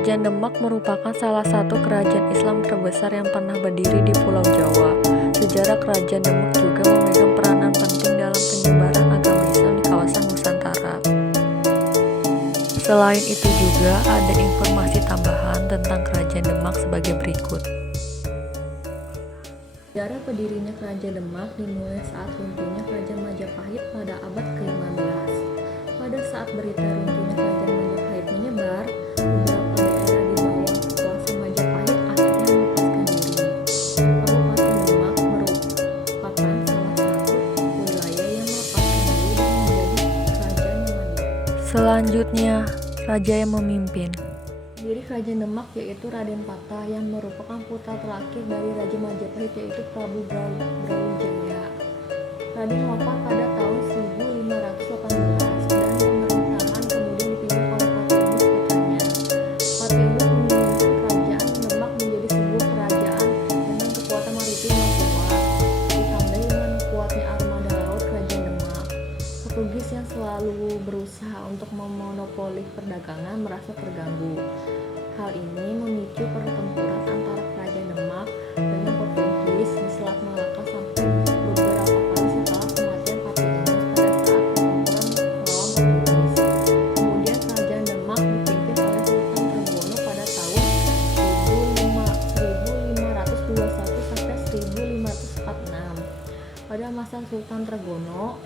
Kerajaan Demak merupakan salah satu kerajaan Islam terbesar yang pernah berdiri di Pulau Jawa. Sejarah Kerajaan Demak juga memegang peranan penting dalam penyebaran agama Islam di kawasan Nusantara. Selain itu juga ada informasi tambahan tentang Kerajaan Demak sebagai berikut. Sejarah berdirinya Kerajaan Demak dimulai saat runtuhnya Kerajaan Majapahit pada abad ke-15. Pada saat berita runtuhnya Kerajaan Majapahit menyebar, beberapa daerah di bawah kuasa Majapahit akhirnya melepaskan diri. Kabupaten Demak merupakan salah satu wilayah yang melepaskan diri dan menjadi kerajaan yang mandiri. Selanjutnya, raja yang memimpin. Pendiri Kerajaan Demak yaitu Raden Patah yang merupakan putra terakhir dari Raja Majapahit yaitu Prabu Brawijaya. Raden wafat pada tahun 1518 dan pemerintahan kemudian dipimpin oleh Patiunus putranya. Patiunus memindahkan Kerajaan Demak menjadi sebuah kerajaan dengan kekuatan maritim yang kuat, ditambah dengan kuatnya armada laut Kerajaan Demak. Portugis yang selalu berusaha untuk memonopoli perdagangan merasa terganggu. Hal ini memicu pertempuran antara Kerajaan Demak dengan Portugis di Selat Malaka sampai beberapa kali setelah kematian Patiunus pada saat pertempuran melawan Portugis. Kemudian Kerajaan Demak dipimpin oleh Sultan Trenggono pada tahun 1521 sampai 1546. Pada masa Sultan Trenggono,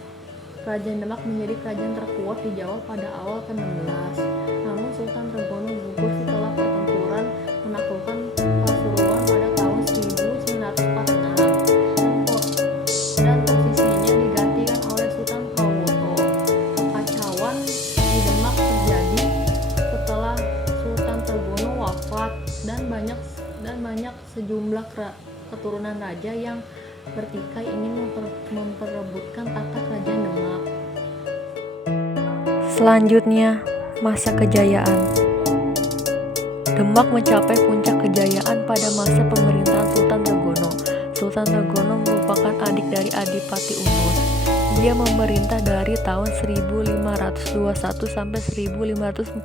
Kerajaan Demak menjadi kerajaan terkuat di Jawa pada awal ke-16. Namun Sultan Trenggono gugur setelah pertempuran menaklukkan Pasuruan pada tahun 1946 dan posisinya digantikan oleh Sultan Prawoto. Kekacauan di Demak terjadi setelah Sultan Trenggono wafat dan banyak sejumlah keturunan raja yang bertikai ingin memperebutkan tahta Kerajaan Demak. Selanjutnya, masa kejayaan. Demak mencapai puncak kejayaan pada masa pemerintahan Sultan Trenggono. Sultan Trenggono merupakan adik dari Adipati Unus. Dia memerintah dari tahun 1521 sampai 1546.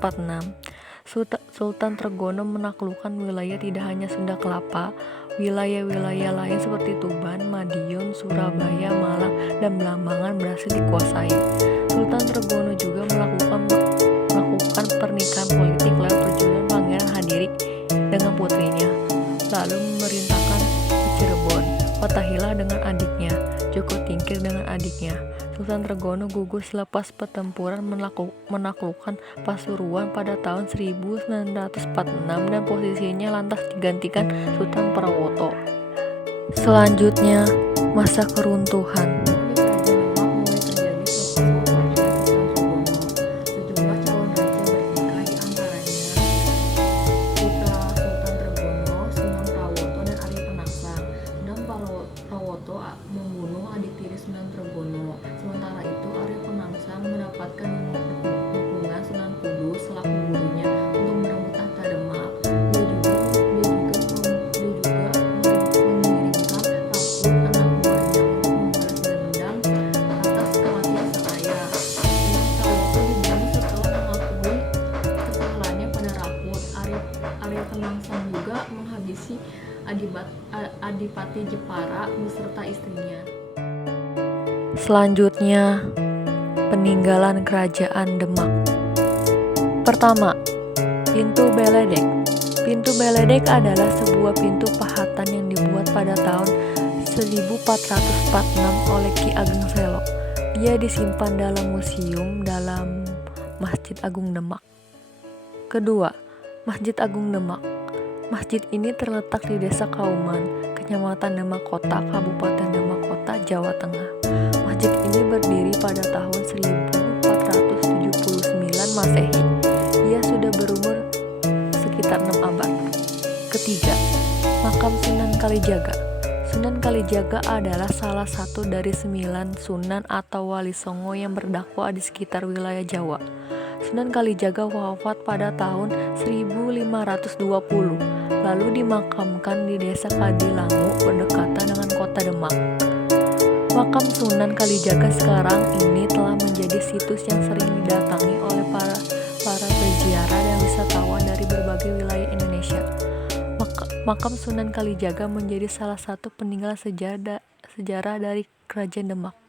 Sultan Trenggono menaklukkan wilayah tidak hanya Sunda Kelapa, wilayah-wilayah lain seperti Tuban, Madiun, Surabaya, Malang, dan Blambangan berhasil dikuasai. Sultan Trenggono juga melakukan pernikahan politik lewat perjodohan Pangeran Hadirik dengan putrinya, lalu memerintahkan Cirebon, Fatahillah dengan adiknya, Joko Tingkir dengan adiknya. Sultan Trenggono gugur selepas pertempuran menaklukkan Pasuruan pada tahun 1946 dan posisinya lantas digantikan Sultan Prawoto. Selanjutnya, masa keruntuhan. Membunuh adik tiri Sunan Trenggono. Sementara itu Arya Penangsang mendapatkan dukungan Sunan Kudus selaku gurunya untuk merebut tahta Demak. Dia juga mengirimkan Rakut anak buahnya untuk membalas dendam atas kematian sang ayah. Sunan Prawoto dibunuh setelah mengakui kesalahannya pada Rakut. Arya Penangsang juga menghabisi Adipati Jepara beserta istrinya. Selanjutnya, peninggalan Kerajaan Demak. Pertama, Pintu Beledek. Pintu Beledek adalah sebuah pintu pahatan yang dibuat pada tahun 1446 oleh Ki Ageng Selo. Dia disimpan dalam museum dalam Masjid Agung Demak. Kedua, Masjid Agung Demak. Masjid ini terletak di Desa Kauman, Kecamatan Demak Kota, Kabupaten Demak Kota, Jawa Tengah. Masjid ini berdiri pada tahun 1479 Masehi. Ia sudah berumur sekitar 6 abad. Ketiga, Makam Sunan Kalijaga. Sunan Kalijaga adalah salah satu dari 9 sunan atau wali songo yang berdakwah di sekitar wilayah Jawa. Sunan Kalijaga wafat pada tahun 1520, lalu dimakamkan di Desa Kadilangu berdekatan dengan kota Demak. Makam Sunan Kalijaga sekarang ini telah menjadi situs yang sering didatangi oleh para peziarah mancanegara dan wisatawan dari berbagai wilayah Indonesia. Makam Sunan Kalijaga menjadi salah satu peninggalan sejarah dari Kerajaan Demak.